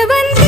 வந்தவன்